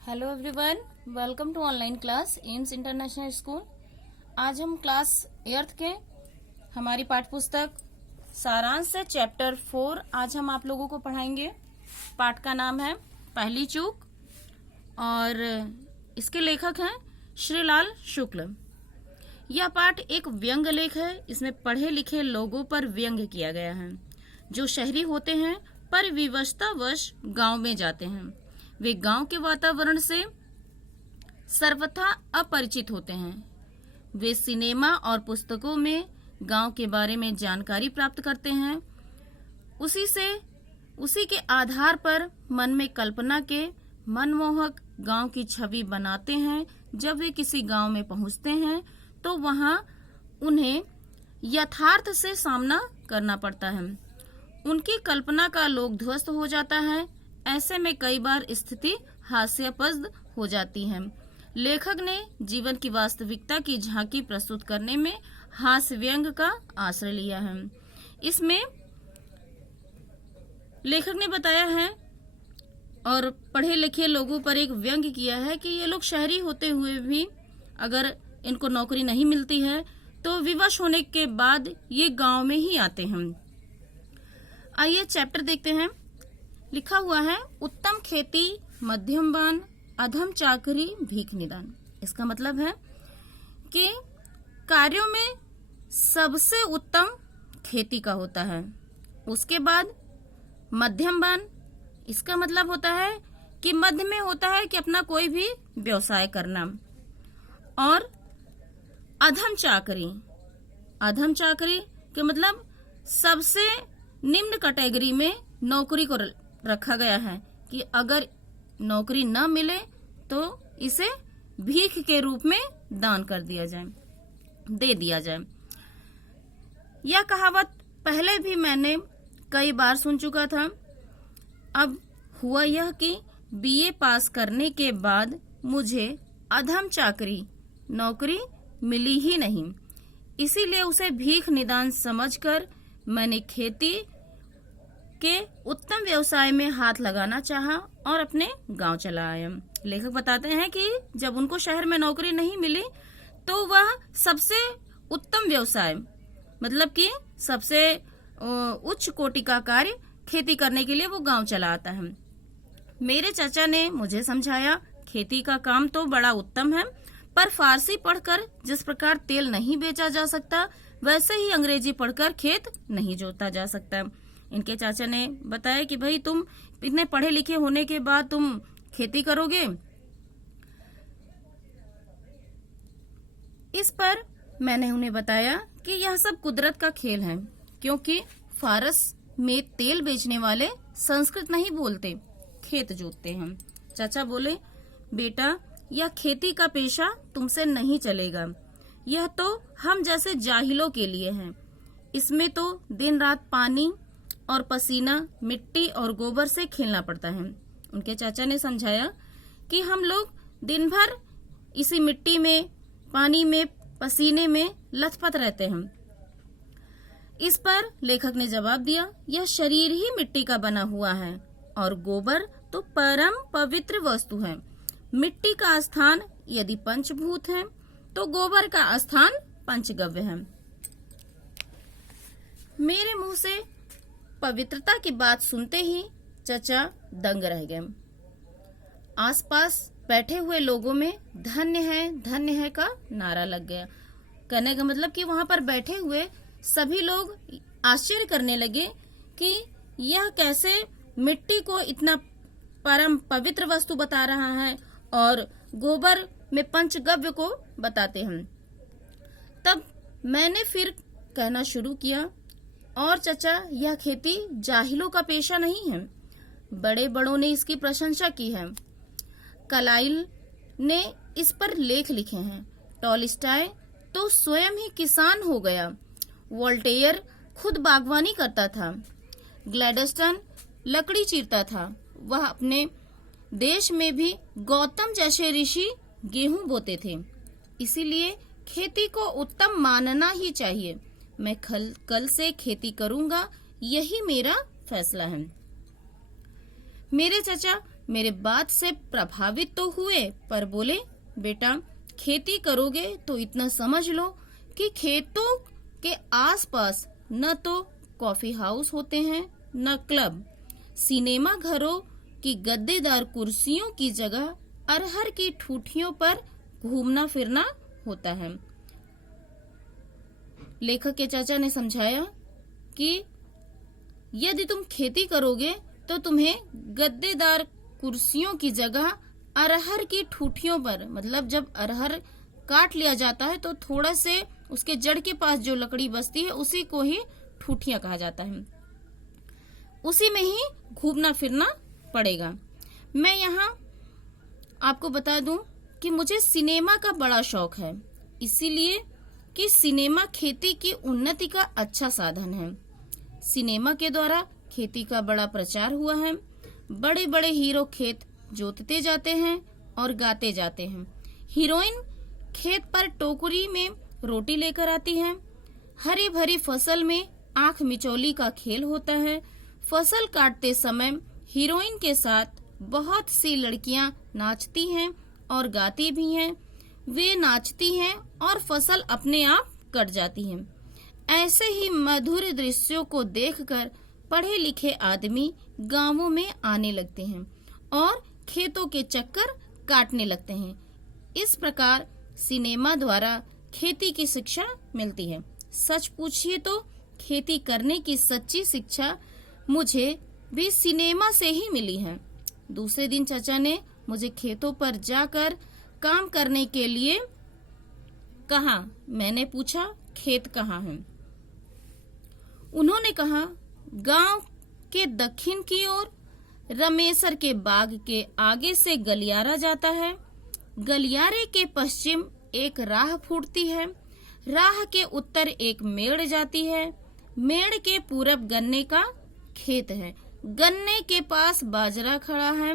Hello everyone, welcome to online class Aims international school. आज हम class 8th के हमारी पाठ्य पुस्तक सारांश से चैप्टर 4 आज हम आप लोगों को पढ़ाएंगे। पाठ का नाम है पहली चूक और इसके लेखक हैं श्रीलाल शुक्ल। यह पाठ एक व्यंग लेख है। इसमें पढ़े लिखे लोगों पर व्यंग किया गया है जो शहरी होते हैं पर विवशतावश गांव में जाते हैं। वे गांव के वातावरण से सर्वथा अपरिचित होते हैं। वे सिनेमा और पुस्तकों में गांव के बारे में जानकारी प्राप्त करते हैं। उसी के आधार पर मन में कल्पना के मनमोहक गांव की छवि बनाते हैं। जब वे किसी गांव में पहुंचते हैं तो वहां उन्हें यथार्थ से सामना करना पड़ता है। उनकी कल्पना का लोक ध्वस्त हो जाता है। ऐसे में कई बार स्थिति हास्यास्पद हो जाती है। लेखक ने जीवन की वास्तविकता की झांकी प्रस्तुत करने में हास्य व्यंग का आश्रय लिया है। इसमें लेखक ने बताया है और पढ़े लिखे लोगों पर एक व्यंग किया है कि ये लोग शहरी होते हुए भी अगर इनको नौकरी नहीं मिलती है तो विवश होने के बाद ये गांव में ही आते हैं। आइए चैप्टर देखते हैं। लिखा हुआ है उत्तम खेती, मध्यम बान, अधम चाकरी, भीख निदान। इसका मतलब है कि कार्यों में सबसे उत्तम खेती का होता है। उसके बाद मध्यम बान, इसका मतलब होता है कि मध्य में होता है कि अपना कोई भी व्यवसाय करना। और अधम चाकरी, अधम चाकरी के मतलब सबसे निम्न कैटेगरी में नौकरी को रखा गया है कि अगर नौकरी न मिले तो इसे भीख के रूप में दान कर दिया जाए, दे दिया जाए। यह कहावत पहले भी मैंने कई बार सुन चुका था। अब हुआ यह कि बीए पास करने के बाद मुझे अधम चाकरी नौकरी मिली ही नहीं। इसीलिए उसे भीख निदान समझकर मैंने खेती के उत्तम व्यवसाय में हाथ लगाना चाहा और अपने गांव चला आया। लेखक बताते हैं कि जब उनको शहर में नौकरी नहीं मिली तो वह सबसे उत्तम व्यवसाय मतलब कि सबसे उच्च कोटि का कार्य खेती करने के लिए वो गांव चला आता है। मेरे चाचा ने मुझे समझाया खेती का काम तो बड़ा उत्तम है, पर फारसी पढ़कर जिस प्रकार तेल नहीं बेचा जा सकता वैसे ही अंग्रेजी पढ़कर खेत नहीं जोता जा सकता। इनके चाचा ने बताया कि भाई तुम इतने पढ़े लिखे होने के बाद तुम खेती करोगे। इस पर मैंने उन्हें बताया कि यह सब कुदरत का खेल है, क्योंकि फारस में तेल बेचने वाले संस्कृत नहीं बोलते, खेत जोतते हैं। चाचा बोले, बेटा यह खेती का पेशा तुमसे नहीं चलेगा। यह तो हम जैसे जाहिलों के लिए है। इसमें तो दिन रात पानी और पसीना, मिट्टी और गोबर से खेलना पड़ता है। उनके चाचा ने समझाया कि हम लोग दिन भर इसी मिट्टी में, पानी में, पसीने में लथपथ रहते हैं। इस पर लेखक ने जवाब दिया, यह शरीर ही मिट्टी का बना हुआ है और गोबर तो परम पवित्र वस्तु है। मिट्टी का स्थान यदि पंचभूत है तो गोबर का स्थान पंचगव्य है। मेरे मुंह से पवित्रता की बात सुनते ही चचा दंग रह गए। आसपास बैठे हुए लोगों में धन्य है का नारा लग गया। कहने का मतलब कि वहां पर बैठे हुए सभी लोग आश्चर्य करने लगे कि यह कैसे मिट्टी को इतना परम पवित्र वस्तु बता रहा है और गोबर में पंचगव्य को बताते हैं। तब मैंने फिर कहना शुरू किया, और चचा यह खेती जाहिलों का पेशा नहीं है। बड़े बड़ों ने इसकी प्रशंसा की है। कलाइल ने इस पर लेख लिखे हैं। टॉलस्टॉय तो स्वयं ही किसान हो गया। वोल्टेयर खुद बागवानी करता था। ग्लैडस्टन लकड़ी चीरता था। वह अपने देश में भी गौतम जैसे ऋषि गेहूं बोते थे। इसीलिए खेती को उत्तम मानना ही चाहिए। मैं कल से खेती करूंगा, यही मेरा फैसला है। मेरे चचा मेरे बात से प्रभावित तो हुए, पर बोले, बेटा खेती करोगे तो इतना समझ लो कि खेतों के आसपास न तो कॉफी हाउस होते हैं, न क्लब। सिनेमा घरों की गद्देदार कुर्सियों की जगह अरहर की ठूठियों पर घूमना फिरना होता है। लेखक के चाचा ने समझाया कि यदि तुम खेती करोगे तो तुम्हें गद्देदार कुर्सियों की जगह अरहर की ठूठियों पर, मतलब जब अरहर काट लिया जाता है तो थोड़ा से उसके जड़ के पास जो लकड़ी बचती है उसी को ही ठूठियां कहा जाता है, उसी में ही घूमना फिरना पड़ेगा। मैं यहाँ आपको बता दूं कि मुझे सिनेमा का बड़ा शौक है, इसीलिए कि सिनेमा खेती की उन्नति का अच्छा साधन है। सिनेमा के द्वारा खेती का बड़ा प्रचार हुआ है। बड़े बड़े हीरो खेत जोतते जाते हैं और गाते जाते हैं। हीरोइन खेत पर टोकरी में रोटी लेकर आती है। हरी भरी फसल में आंख मिचौली का खेल होता है। फसल काटते समय हीरोइन के साथ बहुत सी लड़कियां नाचती हैं और गाती भी हैं। वे नाचती हैं और फसल अपने आप कट जाती है। ऐसे ही मधुर दृश्यों को देखकर पढ़े लिखे आदमी गांवों में आने लगते हैं और खेतों के चक्कर काटने लगते हैं। इस प्रकार सिनेमा द्वारा खेती की शिक्षा मिलती है। सच पूछिए तो खेती करने की सच्ची शिक्षा मुझे भी सिनेमा से ही मिली है। दूसरे दिन चाचा ने मुझे खेतों पर जाकर काम करने के लिए कहा। मैंने पूछा, खेत कहाँ है? उन्होंने कहा, गांव के दक्षिण की ओर रमेसर के बाग के आगे से गलियारा जाता है। गलियारे के पश्चिम एक राह फूटती है। राह के उत्तर एक मेड़ जाती है। मेड़ के पूरब गन्ने का खेत है। गन्ने के पास बाजरा खड़ा है।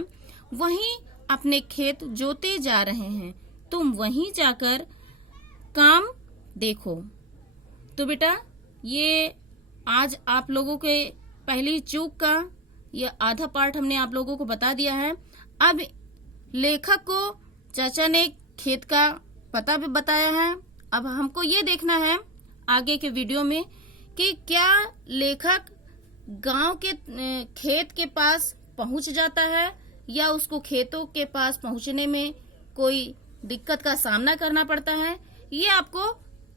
वहीं अपने खेत जोते जा रहे हैं। तुम वहीं जाकर काम देखो। तो बेटा, ये आज आप लोगों के पहली चूक का ये आधा पार्ट हमने आप लोगों को बता दिया है। अब लेखक को चाचा ने खेत का पता भी बताया है। अब हमको ये देखना है आगे के वीडियो में कि क्या लेखक गांव के खेत के पास पहुंच जाता है या उसको खेतों के पास पहुंचने में कोई दिक्कत का सामना करना पड़ता है। ये आपको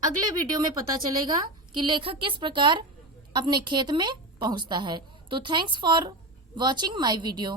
अगले वीडियो में पता चलेगा कि लेखक किस प्रकार अपने खेत में पहुंचता है। तो thanks for watching my video.